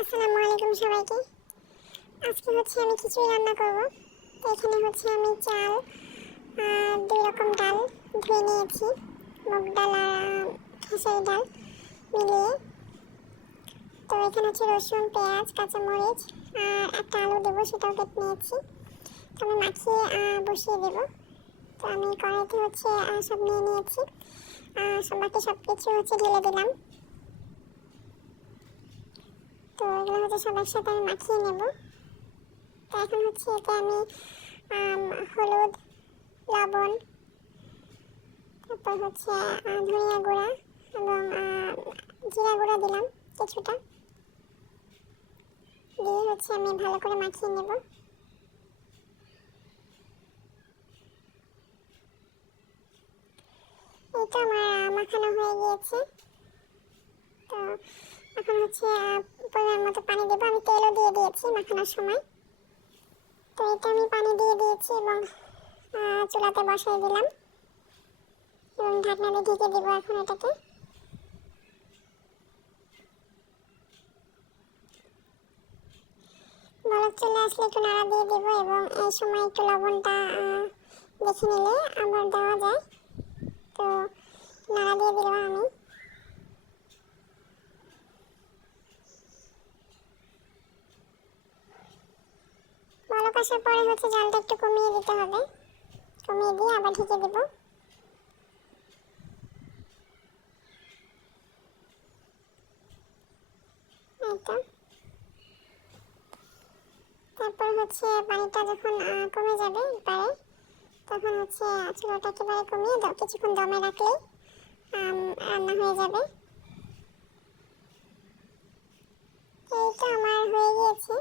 আসসালামু আলাইকুম সবাইকে। আজকে হচ্ছে আমি খিচুড়ি রান্না করব। তো এখানে হচ্ছে আমি চাল দুই রকম ডাল ধুয়ে নিয়েছি। মুগ ডাল আর খেসারি ডাল মিলিয়ে। তো এখানে হচ্ছে রসুন পেঁয়াজ কাঁচামরিচ আর একটা আলু দেবো সেটাও কেটে নিয়েছি। তো আমি মাখিয়ে বসিয়ে দেবো। তো আমি কড়াইতে হচ্ছে সব নিয়ে নিয়েছি। আহ, সব বাকি সব কিছু হচ্ছে ঢেলে দিলাম তো এগুলো হচ্ছে সব একসাথে আমি মাখিয়ে নেব। তো এখন হচ্ছে এতে আমি হলুদ, লবণ, তারপর হচ্ছে ধনিয়া গুঁড়া এবং জিরা গুঁড়া দিলাম কিছুটা। দিয়ে হচ্ছে আমি ভালো করে মাখিয়ে নেব। এই তো আমার মাখানো হয়ে গিয়েছে। তো এখন হচ্ছে পরিমাণ মতো পানি দেবো। আমি তেলও দিয়ে দিয়েছি মাখানোর সময়। তো এটা আমি পানি দিয়ে দিয়েছি এবং চুলাতে বসাই দিলাম। এবং ঢাকনা দিয়ে ঢেকে দেবো এখন এটাকে। বলক চলে আসলে একটু নাড়া দিয়ে দেবো এবং এই সময় একটু লবণটা দেখে নিলে আবার দেওয়া যায় তো নাড়া দিয়ে দিলাম আমি বলক আসার পরে হচ্ছে জালটা একটু কমিয়ে দিতে হবে। কমিয়ে দিয়ে আবার ঢেকে দেব। তারপর হচ্ছে পানিটা যখন কমে যাবে পারে তখন হচ্ছে চুলাটা একেবারে কমিয়ে দাও। কিছুক্ষণ দমে রাখলেই রান্না হয়ে যাবে এই তো আমার হয়ে গিয়েছে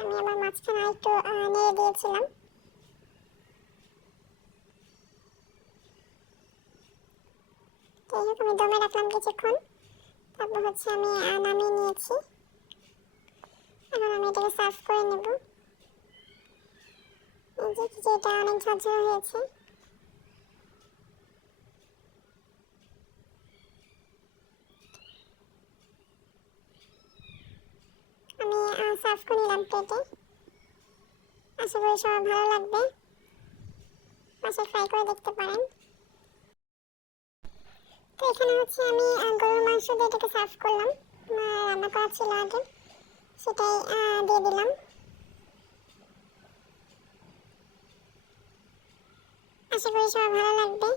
আমি আবার মাঝখানে একটু নেড়ে দিয়েছিলাম আমি দমে রাখলাম কিছুক্ষণ। তারপর হচ্ছে আমি নামিয়ে নিয়েছি। এখন আমি এটাকে সার্ভ করে নেব। অনেক হয়েছে। আমি সার্ভ করে নিলাম প্লেটে আশা করি সবার ভালো লাগবে। পাশে ফ্রাই করে দেখতে পারেন। তো এখানে হচ্ছে আমি গরুর মাংস দিয়ে এটাকে সার্ভ করলাম। রান্না করা ছিল আগে। সেটাই দিয়ে দিলাম। আশা করি সবার ভালো লাগবে।